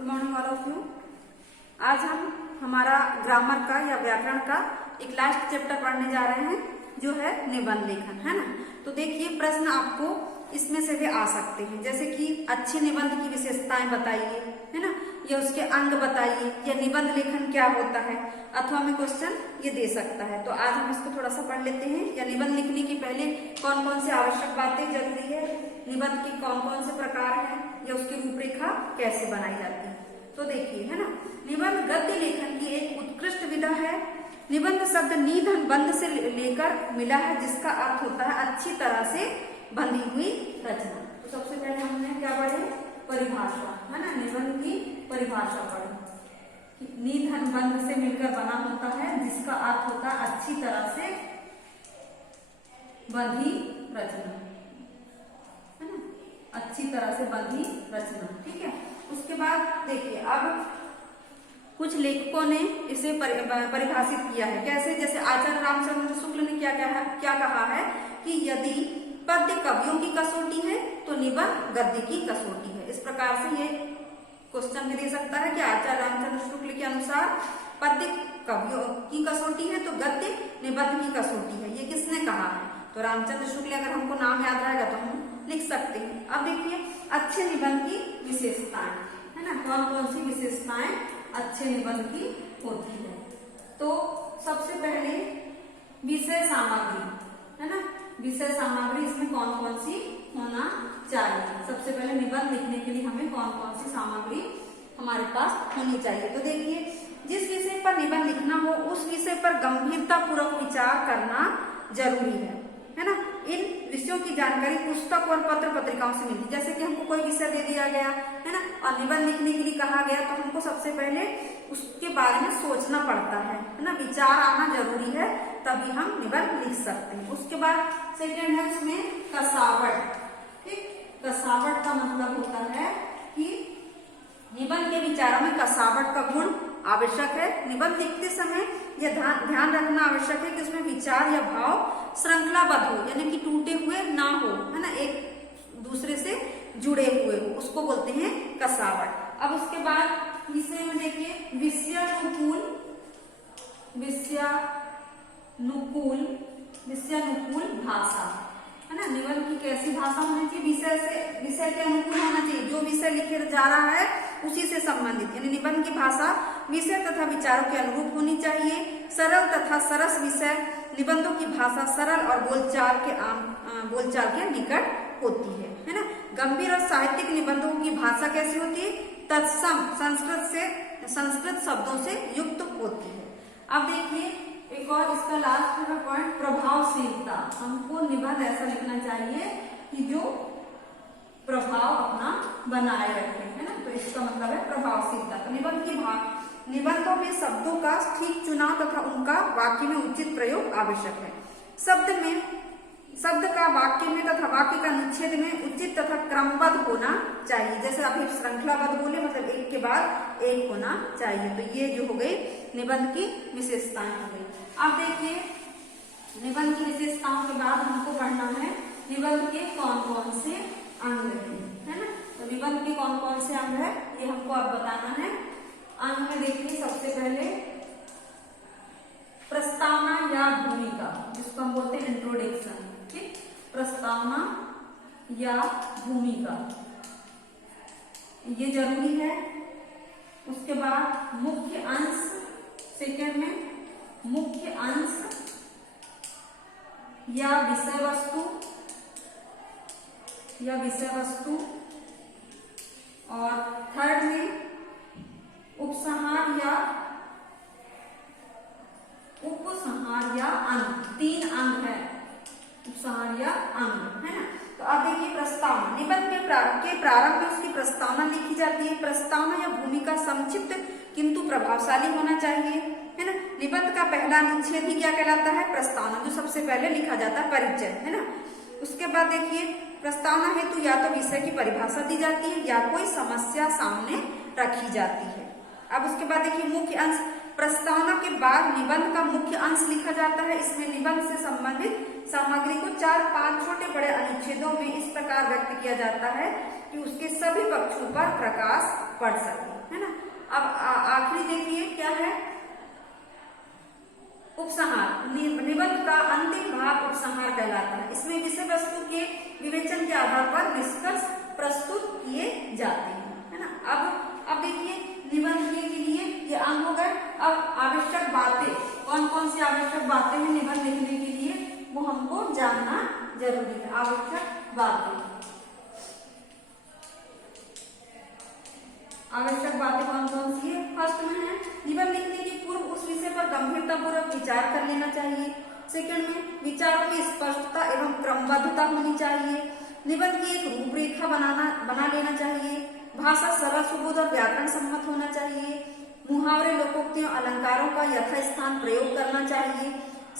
Good morning all of you. आज हम हमारा ग्रामर का या व्याकरण का एक लास्ट चैप्टर पढ़ने जा रहे हैं जो है निबंध लेखन, है ना। तो देखिए प्रश्न आपको इसमें से भी आ सकते हैं, जैसे कि अच्छे निबंध की विशेषताएं बताइए, है ना, या उसके अंग बताइए, या निबंध लेखन क्या होता है, अथवा हमें क्वेश्चन ये दे सकता है। तो आज हम इसको थोड़ा सा पढ़ लेते हैं। या निबंध लिखने के पहले कौन कौन से आवश्यक बातें जरूरी है, निबंध के कौन कौन से प्रकार हैं, या उसकी रूपरेखा कैसे बनाई जाती है। तो देखिए, है ना, निबंध गद्य लेखन की एक उत्कृष्ट विधा है। निबंध शब्द निधन बंध से लेकर मिला है, जिसका अर्थ होता है अच्छी तरह से बंधी हुई रचना। तो सबसे पहले हमने क्या पढ़े, परिभाषा, है ना, निबंध की परिभाषा पढ़ी। निधन बंध से मिलकर बना होता है, जिसका अर्थ होता है अच्छी तरह से बंधी रचना, है ना, अच्छी तरह से बंधी रचना। ठीक है। उसके बाद देखिए, अब कुछ लेखकों ने इसे परिभाषित किया है कैसे, जैसे आचार्य रामचंद्र शुक्ल ने क्या कहा है कि यदि पद्य कवियों की कसौटी है तो निबंध गद्य की कसौटी है। इस प्रकार से ये क्वेश्चन भी दे सकता है कि आचार्य रामचंद्र शुक्ल के अनुसार पद्य कवियों की कसौटी है तो गद्य निबंध की कसौटी है। ये किसने कहा है? तो रामचंद्र शुक्ल। अगर हमको नाम याद रहेगा तो हम लिख सकते हैं। अब देखिए अच्छे निबंध की विशेषताएं, है ना, कौन कौन सी विशेषताएं अच्छे निबंध की होती है। तो सबसे पहले विषय सामग्री, है ना, विषय सामग्री इसमें कौन कौन सी होना चाहिए। सबसे पहले निबंध लिखने के लिए हमें कौन कौन सी सामग्री हमारे पास होनी चाहिए। तो देखिए, जिस विषय पर निबंध लिखना हो उस विषय पर गंभीरता पूर्वक विचार करना जरूरी है ना। इन विषयों की जानकारी पुस्तक और पत्र पत्रिकाओं से मिलती है। जैसे कि हमको कोई विषय दे दिया गया, है ना, और निबंध लिखने के लिए कहा गया, तो हमको सबसे पहले उसके बारे में सोचना पड़ता है ना, विचार आना जरूरी है, तभी हम निबंध लिख सकते हैं। उसके बाद सेकेंड है उसमें कसावट। ठीक, कसावट का मतलब होता है कि निबंध के विचारों में कसावट का गुण आवश्यक है। निबंध लिखते समय यह ध्यान रखना आवश्यक है कि उसमें विचार या भाव श्रृंखलाबद्ध हो, यानी कि टूटे हुए ना हो, है ना, एक दूसरे से जुड़े हुए हो, उसको बोलते हैं कसावट। अब उसके बाद तीसरे में देखिए विषयानुकूल भाषा, है ना। निबंध की कैसी भाषा होनी चाहिए? विषय के अनुकूल होना चाहिए। जो विषय लिखे जा रहा है उसी से संबंधित, यानी निबंध की भाषा विषय तथा विचारों के अनुरूप होनी चाहिए। सरल तथा सरस विषय निबंधों की भाषा सरल और बोलचाल के निकट होती है ना। गंभीर और साहित्यिक निबंधों की भाषा कैसी होती है? तत्सम संस्कृत शब्दों से युक्त होती है। अब देखिए एक और इसका लास्ट का पॉइंट, प्रभावशीलता। हमको निबंध ऐसा लिखना चाहिए कि जो प्रभाव अपना बनाए रखे, है ना। तो इसका मतलब है प्रभावशीलता। तो निबंधों में शब्दों का ठीक चुनाव तथा उनका वाक्य में उचित प्रयोग आवश्यक है। शब्द का वाक्य में तथा वाक्य का अनुच्छेद में उचित तथा क्रमबद्ध होना चाहिए। जैसे अभी श्रृंखलाबद्ध बोले, मतलब एक के बाद एक होना चाहिए। तो ये जो हो गई निबंध की विशेषताएं हो गई। अब देखिए निबंध की विशेषताओं के बाद हमको पढ़ना है निबंध के कौन कौन से अंग है ना। तो निबंध के कौन कौन से अंग है ये हमको अब बताना है। अंग में देखिए सबसे पहले प्रस्तावना या भूमिका, जिसको हम बोलते हैं इंट्रोडक्शन। ठीक, प्रस्तावना या भूमिका ये जरूरी है। उसके बाद मुख्य अंश, सेकेंड में मुख्य अंश या विषय वस्तु, और थर्ड में उपसंहार या अंग। 3 अंग है, उपसंहार या अंग, है ना। तो अब देखिए प्रस्तावना, निबंध के प्रारंभ में उसकी प्रस्तावना लिखी जाती है। प्रस्तावना या भूमिका संक्षिप्त किंतु प्रभावशाली होना चाहिए, है ना। निबंध का पहला अनुच्छेद ही क्या कहलाता है? प्रस्तावना, जो सबसे पहले लिखा जाता है, परिचय, है ना। उसके बाद देखिए प्रस्तावना हेतु या तो विषय की परिभाषा दी जाती है या कोई समस्या सामने रखी जाती है। अब उसके बाद देखिए मुख्य अंश, प्रस्तावना के बाद निबंध का मुख्य अंश लिखा जाता है। इसमें निबंध से संबंधित सामग्री को 4-5 छोटे बड़े अनुच्छेदों में इस प्रकार व्यक्त किया जाता है कि उसके सभी पक्षों पर प्रकाश पड़ सके। है ना। अब आखिरी देखिए क्या है, उपसंहार। निबंध का अंतिम भाग उपसंहार कहलाता है। इसमें विषय वस्तु के विवेचन के आधार पर निष्कर्ष प्रस्तुत किए जाते हैं, है ना। अब देखिए निबंध के लिए ये अंग हो गए। अब आवश्यक बातें, कौन कौन सी आवश्यक बातें हैं निबंध लिखने के लिए, वो हमको जानना जरूरी है। आवश्यक बातें, आवश्यक बातें कौन कौन सी है। फर्स्ट में है, निबंध लिखने के पूर्व उस विषय पर गंभीरतापूर्वक विचार कर लेना चाहिए। सेकंड में, विचारों में स्पष्टता एवं क्रमबद्धता होनी चाहिए। निबंध की एक रूपरेखा बना लेना चाहिए। भाषा सरल, सुबोध और व्याकरण सम्मत होना चाहिए। मुहावरे, लोकोक्तियों, अलंकारों का यथास्थान प्रयोग करना चाहिए।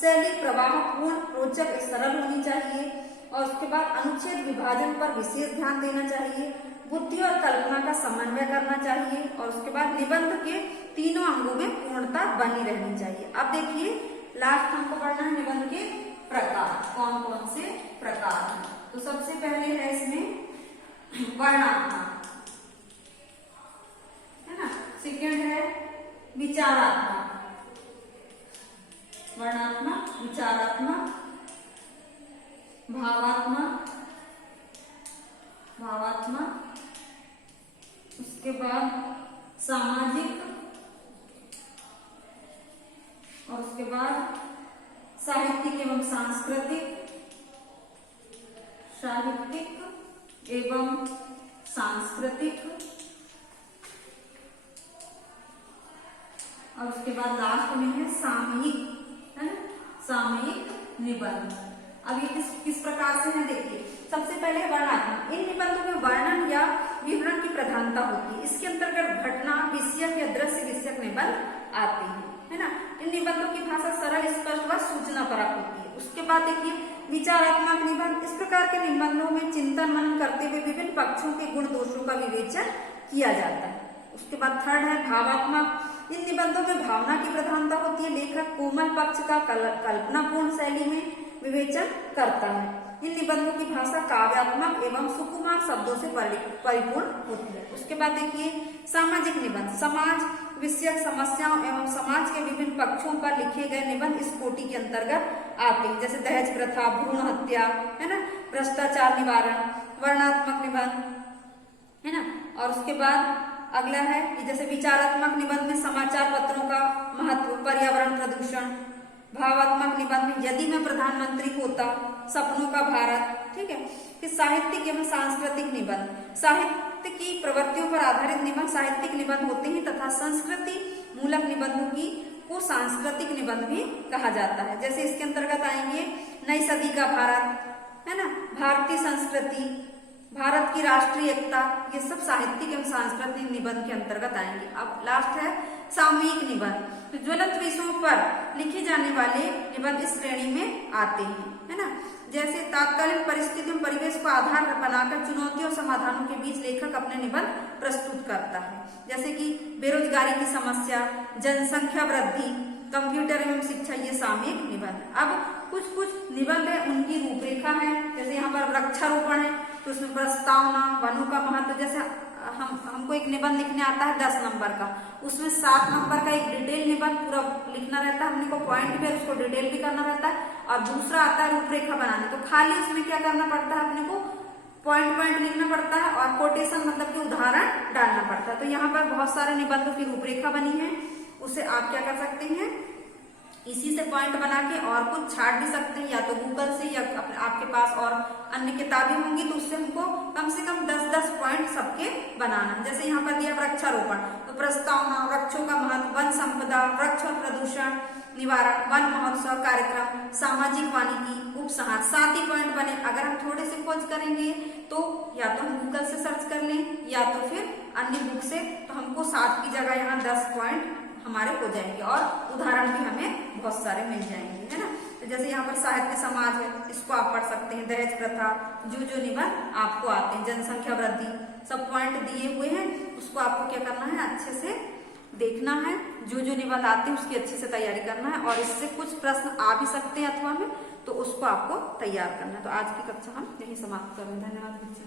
शैली प्रवाहपूर्ण, रोचक, सरल होनी चाहिए। और उसके बाद अनुच्छेद विभाजन पर विशेष ध्यान देना चाहिए। बुद्धि और कल्पना का समन्वय करना चाहिए। और उसके बाद निबंध के तीनों अंगों में पूर्णता बनी रहनी चाहिए। अब देखिए लास्ट हमको पढ़ना है निबंध के प्रकार, कौन कौन से प्रकार हैं। तो सबसे पहले है इसमें वर्णनात्मक, है ना। सेकंड है विचारात्मक, वर्णनात्मक, विचारात्मक, भावात्मक, उसके बाद सामाजिक, और उसके बाद साहित्यिक एवं सांस्कृतिक, और उसके बाद लास्ट में है सामयिक, है ना, सामयिक निबंध। अब ये किस प्रकार से है देखिए। सबसे पहले वर्णनात्मक। इन निबंधों में वर्णन या विवरण की प्रधानता होती है। इसके अंतर्गत घटना विषयक या दृश्य विषयक निबंध आते हैं, है ना। इन निबंधों की भाषा सरल, स्पष्ट व सूचनापरक होती है। उसके बाद देखिए विचारात्मक निबंध। इस प्रकार के निबंधों में चिंतन मनन करते हुए विभिन्न पक्षों के गुण दोषों का विवेचन किया जाता है। उसके बाद थर्ड है भावात्मक। इन निबंधों में भावना की प्रधानता होती है। लेखक कोमल पक्ष का कल्पनापूर्ण शैली में विवेचन करता है। इन निबंधों की भाषा काव्यात्मक एवं सुकुमार शब्दों से परिपूर्ण होती है। उसके बाद देखिए सामाजिक निबंध। समाज विषयक समस्याओं एवं समाज के विभिन्न पक्षों पर लिखे गए निबंध इस कोटि के अंतर्गत आते हैं, जैसे दहेज प्रथा, भ्रूण हत्या, है ना, भ्रष्टाचार निवारण, वर्णनात्मक निबंध, है ना। और उसके बाद अगला है कि जैसे विचारात्मक निबंध में समाचार पत्रों का महत्व, पर्यावरण प्रदूषण। भावात्मक निबंध में यदि मैं प्रधानमंत्री होता, सपनों का भारत, ठीक है। फिर साहित्यिक एवं सांस्कृतिक निबंध। साहित्य की प्रवृत्तियों पर आधारित निबंध साहित्यिक निबंध होते हैं तथा संस्कृति मूलक निबंधों को सांस्कृतिक निबंध भी कहा जाता है। जैसे इसके अंतर्गत आएंगे नई सदी का भारत, है ना, भारतीय संस्कृति, भारत की राष्ट्रीय एकता, ये सब साहित्यिक एवं सांस्कृतिक निबंध के अंतर्गत आएंगे। अब लास्ट है सामयिक निबंध। तो ज्वलंत विषयों पर लिखे जाने वाले निबंध इस श्रेणी में आते हैं, है ना। जैसे तात्कालिक परिस्थितियों परिवेश को आधार बनाकर चुनौतियों और समाधानों के बीच लेखक अपने निबंध प्रस्तुत करता है। जैसे कि बेरोजगारी की समस्या, जनसंख्या वृद्धि, कंप्यूटर एवं शिक्षा, ये सामयिक निबंध। अब कुछ निबंध है उनकी रूपरेखा है। जैसे यहाँ पर वृक्षारोपण है तो उसमें प्रस्तावना, वनों का महत्व। जैसे हमको एक निबंध लिखने आता है 10 नंबर का, उसमें 7 नंबर का एक डिटेल निबंध पूरा लिखना रहता है। हमने को पॉइंट भी है, उसको डिटेल भी करना रहता है। और दूसरा आता है रूपरेखा बनाने, तो खाली उसमें क्या करना पड़ता है, अपने को पॉइंट लिखना पड़ता है और कोटेशन मतलब कि उदाहरण डालना पड़ता है। तो यहाँ पर बहुत सारे निबंधों की रूपरेखा बनी है, उसे आप क्या कर सकते हैं, इसी से पॉइंट बना के और कुछ छाट भी सकते हैं, या तो गूगल से या आपके पास और अन्य किताबें होंगी तो उससे हमको कम से कम 10-10 पॉइंट सबके बनाना। जैसे यहाँ पर दिया वृक्षारोपण, तो प्रस्तावना, वृक्षों का महत्व, वन संपदा, वृक्ष और प्रदूषण निवारण, वन महोत्सव कार्यक्रम, सामाजिक वानिकी, उपसंहार, 7 ही पॉइंट बने। अगर हम थोड़े से खोज करेंगे तो या तो हम गूगल से सर्च कर लें या तो फिर अन्य बुक से, तो हमको 7 की जगह यहाँ 10 पॉइंट हमारे हो जाएंगे और उदाहरण भी हमें बहुत सारे मिल जाएंगे, है ना। तो जैसे यहाँ पर साहित्य समाज है, इसको आप पढ़ सकते हैं, दहेज प्रथा, जो निबंध आपको आते हैं, जनसंख्या वृद्धि, सब पॉइंट दिए हुए हैं। उसको आपको क्या करना है, अच्छे से देखना है, जो निबंध आते हैं उसकी अच्छे से तैयारी करना है। और इससे कुछ प्रश्न आ भी सकते हैं अथवा में, तो उसको आपको तैयार करना है। तो आज की कक्षा हम यही समाप्त कर रहे हैं। धन्यवाद बच्चों।